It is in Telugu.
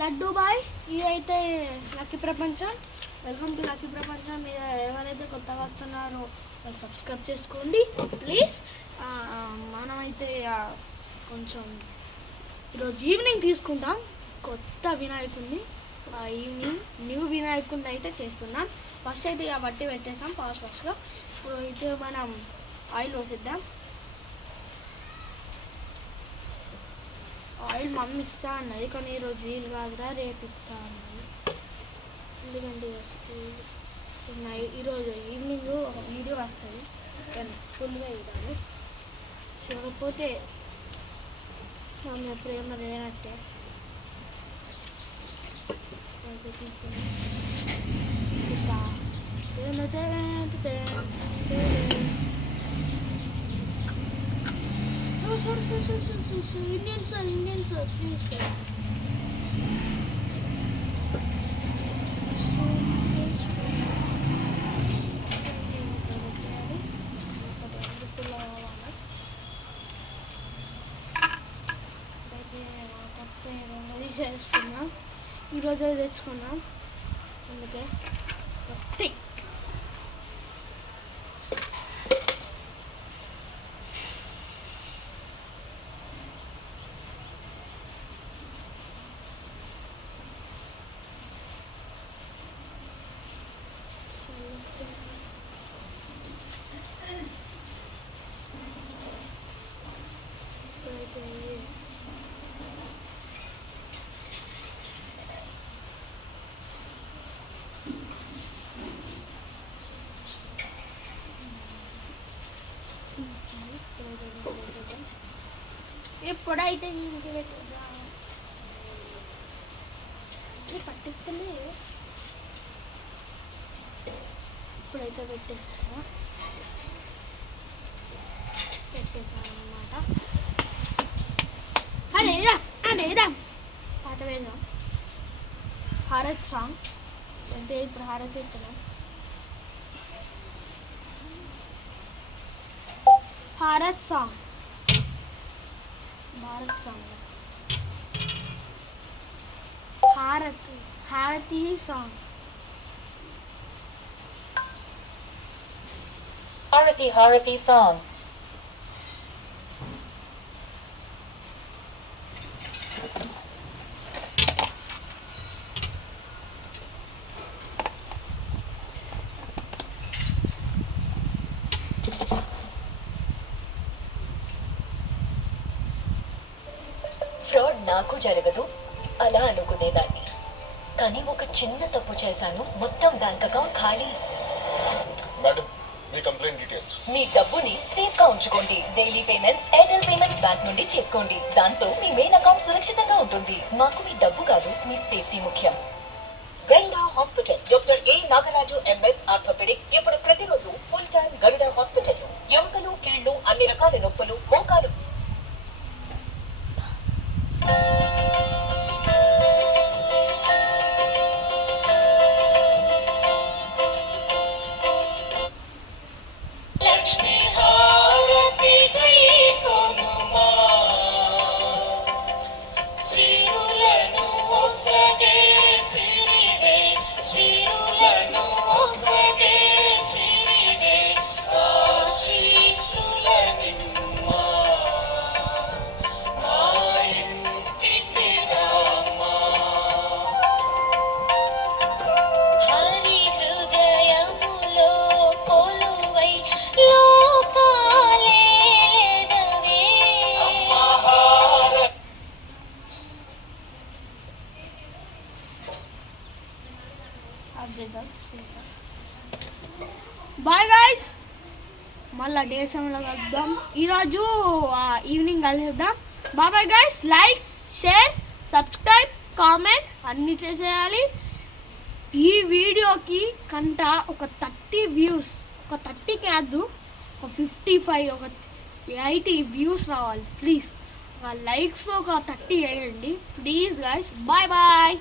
లడ్డు బాయ్, ఇదైతే లక్కీ ప్రపంచం. వెల్కమ్ టు లక్కీ ప్రపంచం. మీరు ఎవరైతే కొత్తగా వస్తున్నారో వాళ్ళు సబ్స్క్రైబ్ చేసుకోండి ప్లీజ్. మనమైతే కొంచెం ఈరోజు ఈవినింగ్ తీసుకుంటాం కొత్త వినాయకుడిని. ఈవినింగ్ న్యూ వినాయకుడిని అయితే చేస్తున్నాం. ఫస్ట్ అయితే ఇక బట్టి పెట్టేస్తాం ఫాస్ట్గా. ఇప్పుడు అయితే మనం ఆయిల్ పోసిద్దాం. ఆయిల్ మమ్మీ ఇస్తా అన్నది, కానీ ఈరోజు వీలు కాదురా, రేపు ఇస్తా అన్నది. ఎందుకంటే ఈరోజు ఈవినింగ్ ఒక వీడియో వస్తుంది, కానీ ఫుల్గా ఇవ్వాలి. చూడకపోతే మమ్మీ ప్రేమ లేనట్టే. Indian sir, please sir. చేసుకున్నాం, ఈరోజు తెచ్చుకున్నాం. అందుకే ఎప్పుడైతే ఇంటి పెట్టా పట్టిస్తలే, ఇప్పుడైతే పెట్టేస్తాను అన్నమాట. అదేరా పాట వేద్దాం, భారత్ సాంగ్. అంటే ఇప్పుడు భారత్ ఎత్తున్నాం. Bharat song, Bharat song, Bharati song. Harati song. Fraud నాకు జరగదు అలా అనుకునేదాన్ని, కానీ ఒక చిన్న తప్పు చేశాను. మొత్తం బ్యాంక్ అకౌంట్ ఖాళీ. మేడం, మీ కంప్లైంట్ డీటెయిల్స్. మీ డబ్బుని సేఫ్ గా ఉంచుకోండి. Daily payments Airtel payments bank నుండి చేసుకోండి. దాంతో మీ మెయిన్ అకౌంట్ సురక్షితంగా ఉంటుంది. మాకు మీ డబ్బు కాదు, మీ సేఫ్టీ ముఖ్యం. Garuda hospital, doctor A Nagaraju MS orthopaedic. ఇప్పుడు ప్రతిరోజు ఫుల్ టైం గరుడ హాస్పిటల్. ఎముకలు, కీళ్లు, అన్ని రకాల నొప్పులు, మోకాలు. బాయ్ గైస్, మళ్ళీ డే 7లో కలుద్దాం. ఈరోజు ఈవినింగ్ కలుద్దాం. Bye guys. Like, share, subscribe, comment అన్నీ చేసేయాలి. ఈ వీడియోకి కంట ఒక 30 వ్యూస్, ఒక 30 కాదు, ఒక 55, ఒక 80 వ్యూస్ రావాలి ప్లీజ్. ఒక లైక్స్ ఒక 30 వేయండి ప్లీజ్ గైస్. బాయ్.